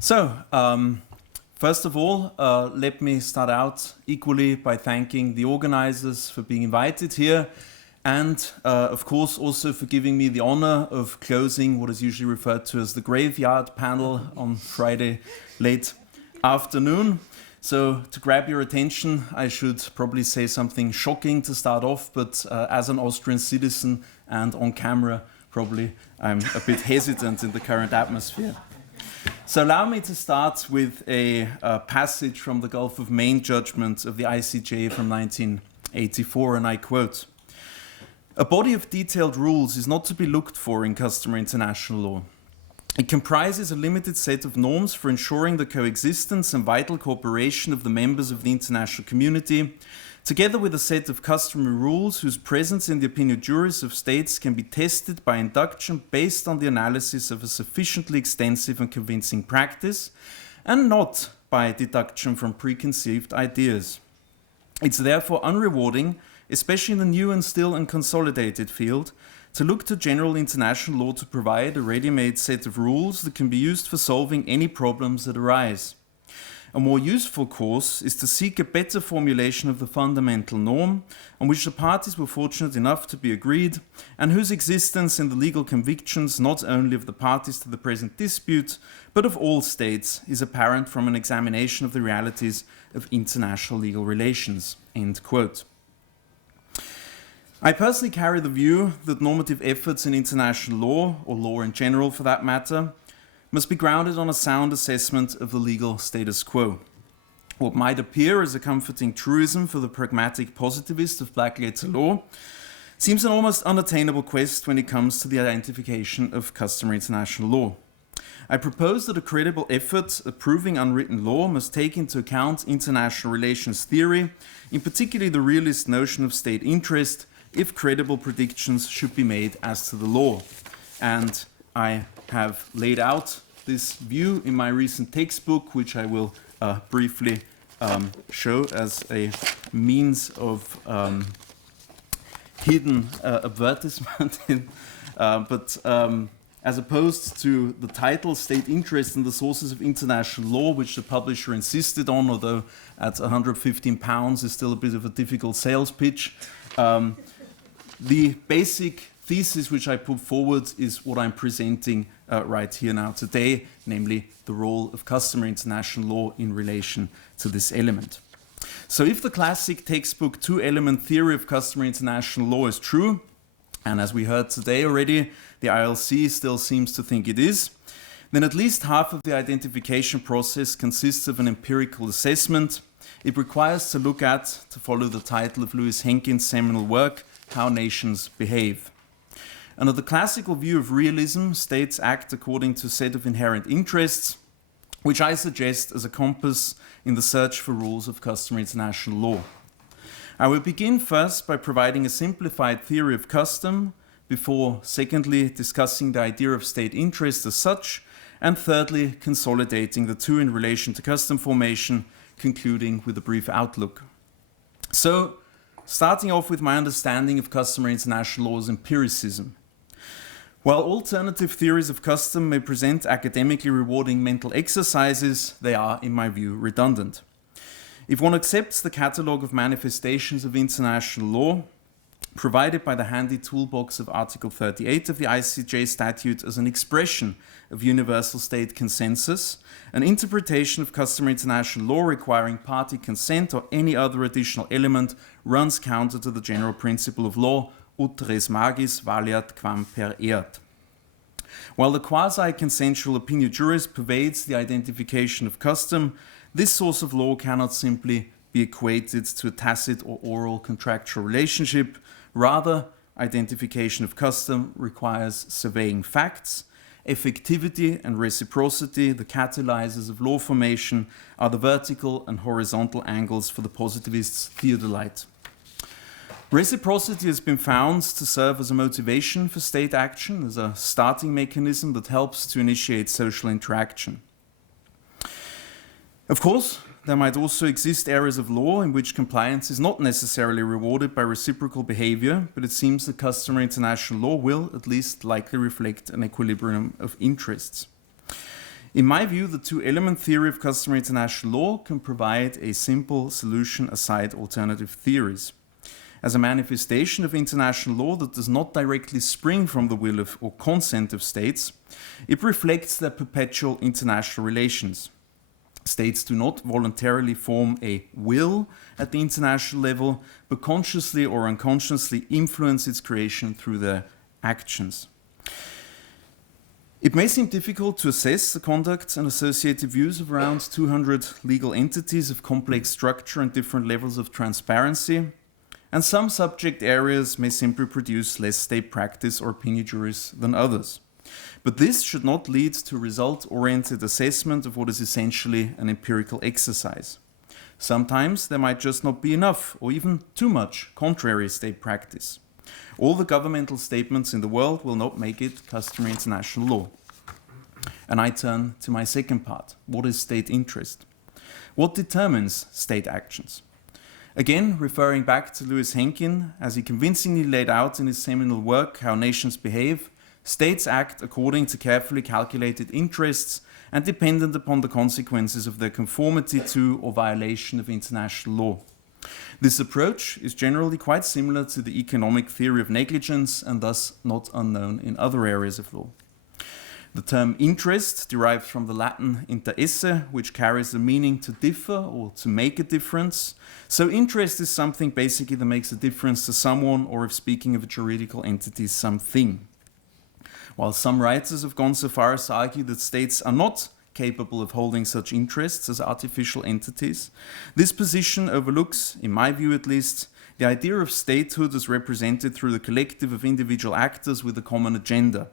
First of all, let me start out equally by thanking the organizers for being invited here and, of course, also for giving me the honor of closing what is usually referred to as the graveyard panel on Friday late afternoon. So, to grab your attention, I should probably say something shocking to start off, but as an Austrian citizen and on camera, probably I'm a bit hesitant in the current atmosphere. So allow me to start with a passage from the Gulf of Maine judgment of the ICJ from 1984, and I quote, "A body of detailed rules is not to be looked for in customary international law. It comprises a limited set of norms for ensuring the coexistence and vital cooperation of the members of the international community, together with a set of customary rules whose presence in the opinion juries of states can be tested by induction based on the analysis of a sufficiently extensive and convincing practice, and not by deduction from preconceived ideas. It's therefore unrewarding, especially in the new and still unconsolidated field, to look to general international law to provide a ready-made set of rules that can be used for solving any problems that arise. A more useful course is to seek a better formulation of the fundamental norm on which the parties were fortunate enough to be agreed and whose existence in the legal convictions not only of the parties to the present dispute but of all states is apparent from an examination of the realities of international legal relations." End quote. I personally carry the view that normative efforts in international law, or law in general for that matter, must be grounded on a sound assessment of the legal status quo. What might appear as a comforting truism for the pragmatic positivist of black letter law seems an almost unattainable quest when it comes to the identification of customary international law. I propose that a credible effort at proving unwritten law must take into account international relations theory, in particular the realist notion of state interest, if credible predictions should be made as to the law. And I have laid out this view in my recent textbook, which I will briefly show as a means of hidden advertisement. As opposed to the title, State Interest in the Sources of International Law, which the publisher insisted on, although at £115 is still a bit of a difficult sales pitch. The basic thesis which I put forward is what I'm presenting right here now today, namely the role of customary international law in relation to this element. So if the classic textbook two-element theory of customary international law is true, and as we heard today already, the ILC still seems to think it is, then at least half of the identification process consists of an empirical assessment. It requires to look at, to follow the title of Louis Henkin's seminal work, How Nations Behave. Under the classical view of realism, states act according to a set of inherent interests, which I suggest as a compass in the search for rules of customary international law. I will begin first by providing a simplified theory of custom, before, secondly, discussing the idea of state interest as such, and thirdly, consolidating the two in relation to custom formation, concluding with a brief outlook. So, starting off with my understanding of customary international law's empiricism. While alternative theories of custom may present academically rewarding mental exercises, they are, in my view, redundant. If one accepts the catalogue of manifestations of international law, provided by the handy toolbox of Article 38 of the ICJ statute as an expression of universal state consensus, an interpretation of customary international law requiring party consent or any other additional element runs counter to the general principle of law, ut res magis valeat quam per eat. While the quasi-consensual opinion juris pervades the identification of custom, this source of law cannot simply be equated to a tacit or oral contractual relationship. Rather, identification of custom requires surveying facts. Effectivity and reciprocity, the catalyzers of law formation, are the vertical and horizontal angles for the positivist's theodolite. Reciprocity has been found to serve as a motivation for state action, as a starting mechanism that helps to initiate social interaction. Of course, there might also exist areas of law in which compliance is not necessarily rewarded by reciprocal behavior, but it seems that customary international law will at least likely reflect an equilibrium of interests. In my view, the two-element theory of customary international law can provide a simple solution aside alternative theories. As a manifestation of international law that does not directly spring from the will of or consent of states, it reflects their perpetual international relations. States do not voluntarily form a will at the international level, but consciously or unconsciously influence its creation through their actions. It may seem difficult to assess the conduct and associated views of around 200 legal entities of complex structure and different levels of transparency, and some subject areas may simply produce less state practice or opinion juris than others. But this should not lead to result-oriented assessment of what is essentially an empirical exercise. Sometimes there might just not be enough, or even too much, contrary state practice. All the governmental statements in the world will not make it customary international law. And I turn to my second part. What is state interest? What determines state actions? Again, referring back to Louis Henkin, as he convincingly laid out in his seminal work, How Nations Behave, states act according to carefully calculated interests and dependent upon the consequences of their conformity to or violation of international law. This approach is generally quite similar to the economic theory of negligence and thus not unknown in other areas of law. The term interest derives from the Latin interesse, which carries the meaning to differ or to make a difference. So interest is something basically that makes a difference to someone, or if speaking of a juridical entity, something. While some writers have gone so far as to argue that states are not capable of holding such interests as artificial entities, this position overlooks, in my view at least, the idea of statehood as represented through the collective of individual actors with a common agenda.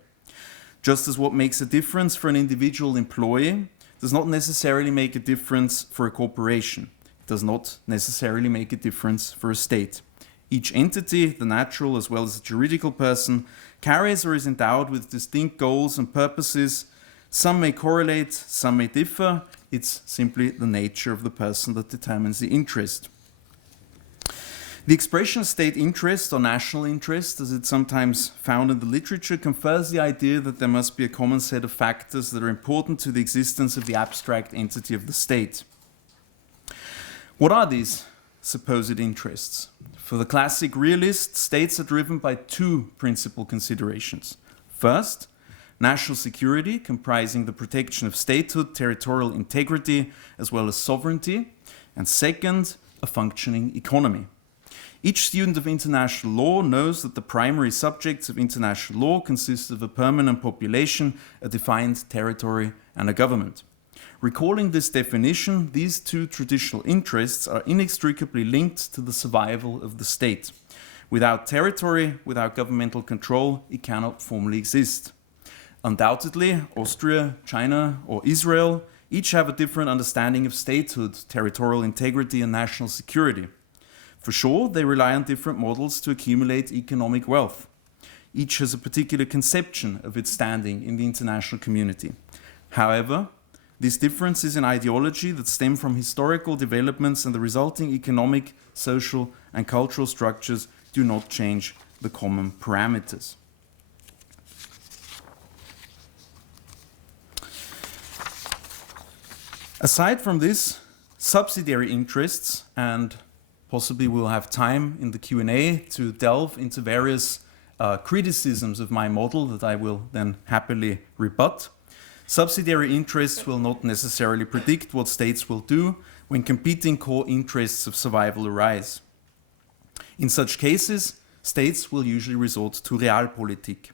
Just as what makes a difference for an individual employee does not necessarily make a difference for a corporation, it does not necessarily make a difference for a state. Each entity, the natural as well as the juridical person, carries or is endowed with distinct goals and purposes. Some may correlate, some may differ. It's simply the nature of the person that determines the interest. The expression state interest or national interest, as it's sometimes found in the literature, confers the idea that there must be a common set of factors that are important to the existence of the abstract entity of the state. What are these supposed interests? For the classic realist, states are driven by two principal considerations. First, national security, comprising the protection of statehood, territorial integrity, as well as sovereignty. And second, a functioning economy. Each student of international law knows that the primary subjects of international law consist of a permanent population, a defined territory, and a government. Recalling this definition, these two traditional interests are inextricably linked to the survival of the state. Without territory, without governmental control, it cannot formally exist. Undoubtedly, Austria, China, or Israel each have a different understanding of statehood, territorial integrity, and national security. For sure, they rely on different models to accumulate economic wealth. Each has a particular conception of its standing in the international community. However, these differences in ideology that stem from historical developments and the resulting economic, social, and cultural structures do not change the common parameters. Aside from this, subsidiary interests, and possibly we'll have time in the Q&A to delve into various criticisms of my model that I will then happily rebut. Subsidiary interests will not necessarily predict what states will do when competing core interests of survival arise. In such cases, states will usually resort to realpolitik.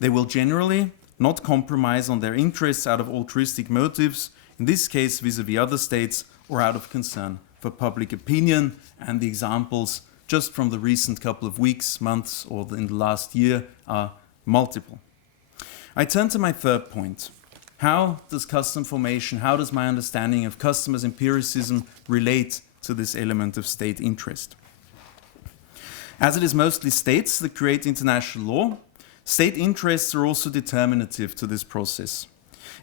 They will generally not compromise on their interests out of altruistic motives, in this case vis-à-vis other states, or out of concern for public opinion, and the examples just from the recent couple of weeks, months, or in the last year are multiple. I turn to my third point. How does custom formation, how does my understanding of custom as empiricism relate to this element of state interest? As it is mostly states that create international law, state interests are also determinative to this process.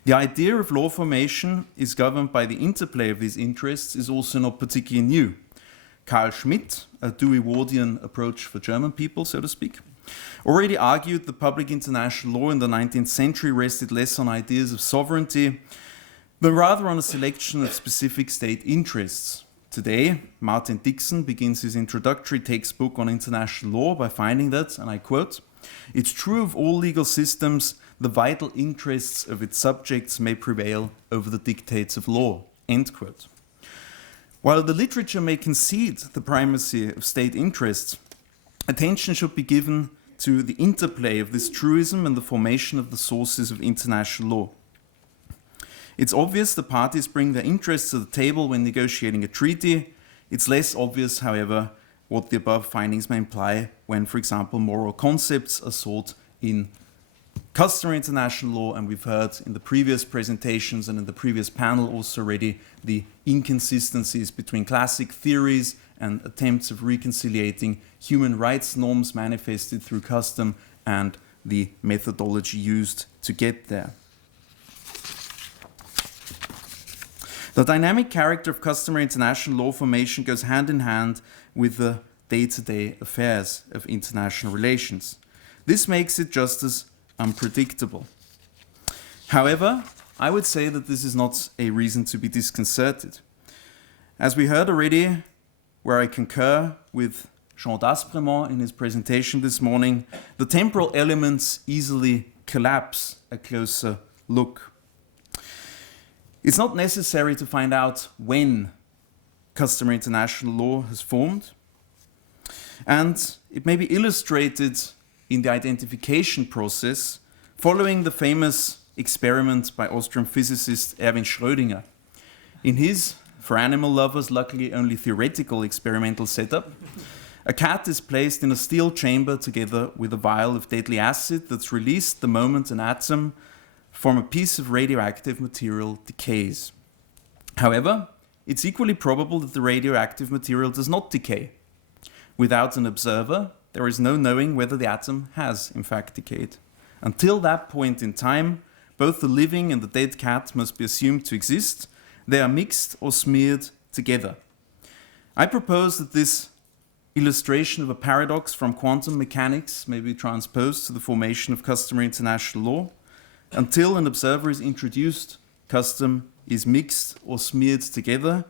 The idea of law formation is governed by the interplay of these interests is also not particularly new. Carl Schmitt, a Dewey-Wardian approach for German people, so to speak, already argued that public international law in the 19th century rested less on ideas of sovereignty but rather on a selection of specific state interests. Today, Martin Dixon begins his introductory textbook on international law by finding that, and I quote, "It's true of all legal systems, the vital interests of its subjects may prevail over the dictates of law," end quote. While the literature may concede the primacy of state interests, attention should be given to the interplay of this truism and the formation of the sources of international law. It's obvious the parties bring their interests to the table when negotiating a treaty. It's less obvious, however, what the above findings may imply when, for example, moral concepts are sought in customary international law, and we've heard in the previous presentations and in the previous panel also already the inconsistencies between classic theories and attempts of reconciliating human rights norms manifested through custom and the methodology used to get there. The dynamic character of customary international law formation goes hand in hand with the day-to-day affairs of international relations. This makes it just as unpredictable. However, I would say that this is not a reason to be disconcerted. As we heard already, where I concur with Jean d'Aspremont in his presentation this morning, the temporal elements easily collapse a closer look. It's not necessary to find out when customary international law has formed, and it may be illustrated in the identification process following the famous experiment by Austrian physicist Erwin Schrödinger. In his, for animal lovers, luckily only theoretical experimental setup, a cat is placed in a steel chamber together with a vial of deadly acid that's released the moment an atom from a piece of radioactive material decays. However, it's equally probable that the radioactive material does not decay. Without an observer, there is no knowing whether the atom has in fact decayed. Until that point in time, both the living and the dead cat must be assumed to exist. They are mixed or smeared together. I propose that this illustration of a paradox from quantum mechanics may be transposed to the formation of customary international law. Until an observer is introduced, custom is mixed or smeared together.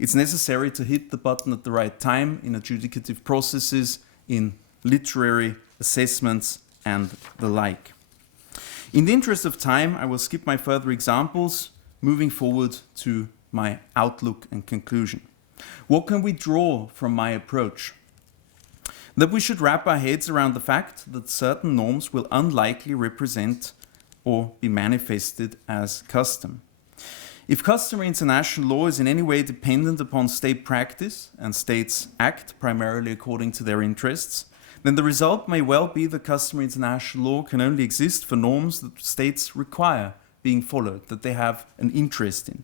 It's necessary to hit the button at the right time in adjudicative processes, in literary assessments, and the like. In the interest of time, I will skip my further examples, moving forward to my outlook and conclusion. What can we draw from my approach? That we should wrap our heads around the fact that certain norms will unlikely represent or be manifested as custom. If customary international law is in any way dependent upon state practice and states act primarily according to their interests, then the result may well be that customary international law can only exist for norms that states require being followed, that they have an interest in.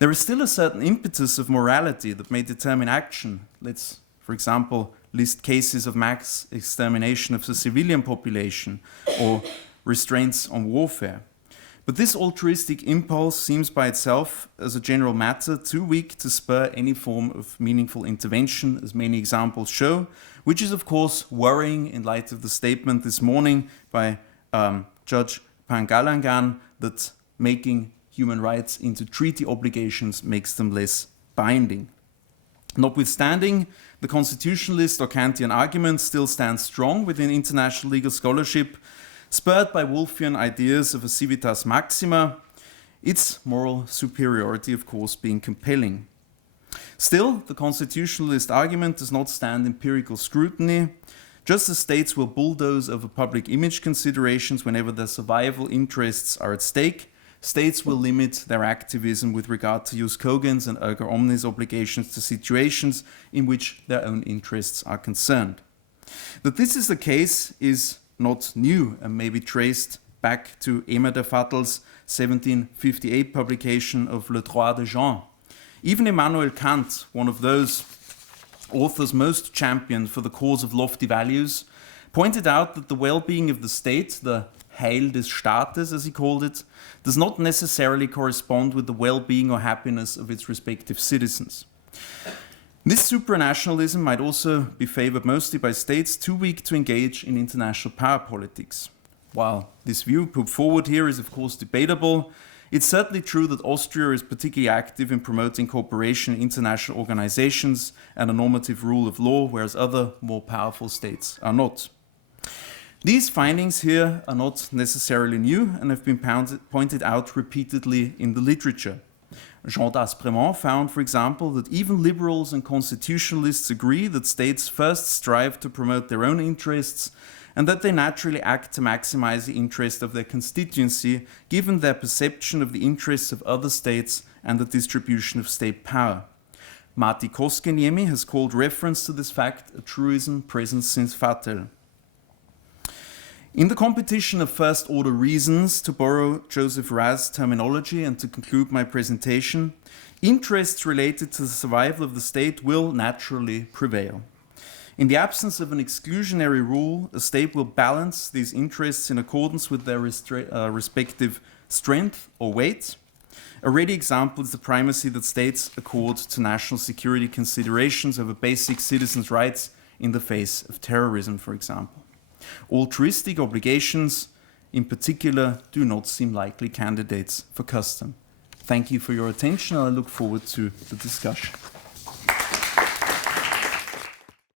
There is still a certain impetus of morality that may determine action. Let's, for example, list cases of mass extermination of the civilian population or restraints on warfare. But this altruistic impulse seems by itself, as a general matter, too weak to spur any form of meaningful intervention, as many examples show, which is of course worrying in light of the statement this morning by Judge Pangalangan that making human rights into treaty obligations makes them less binding. Notwithstanding, the constitutionalist or Kantian argument still stands strong within international legal scholarship, spurred by Wolffian ideas of a civitas maxima, its moral superiority, of course, being compelling. Still, the constitutionalist argument does not stand empirical scrutiny. Just as states will bulldoze over public image considerations whenever their survival interests are at stake, states will limit their activism with regard to jus cogens and erga omnes obligations to situations in which their own interests are concerned. That this is the case is not new and may be traced back to Aimé de Vattel's 1758 publication of Le Droit des Gens. Even Immanuel Kant, one of those authors most championed for the cause of lofty values, pointed out that the well-being of the state, the Heil des Staates as he called it, does not necessarily correspond with the well-being or happiness of its respective citizens. This supranationalism might also be favored mostly by states too weak to engage in international power politics. While this view put forward here is of course debatable, It's certainly true that Austria is particularly active in promoting cooperation in international organizations and a normative rule of law, whereas other more powerful states are not. These findings here are not necessarily new and have been pointed out repeatedly in the literature. Jean d'Aspremont found, for example, that even liberals and constitutionalists agree that states first strive to promote their own interests and that they naturally act to maximize the interest of their constituency, given their perception of the interests of other states and the distribution of state power. Martti Koskiniemi has called reference to this fact a truism present since Vatel. In the competition of first-order reasons, to borrow Joseph Raz's terminology and to conclude my presentation, interests related to the survival of the state will naturally prevail. In the absence of an exclusionary rule, a state will balance these interests in accordance with their respective strength or weight. A ready example is the primacy that states accord to national security considerations over basic citizens' rights in the face of terrorism, for example. Altruistic obligations, in particular, do not seem likely candidates for custom. Thank you for your attention, and I look forward to the discussion.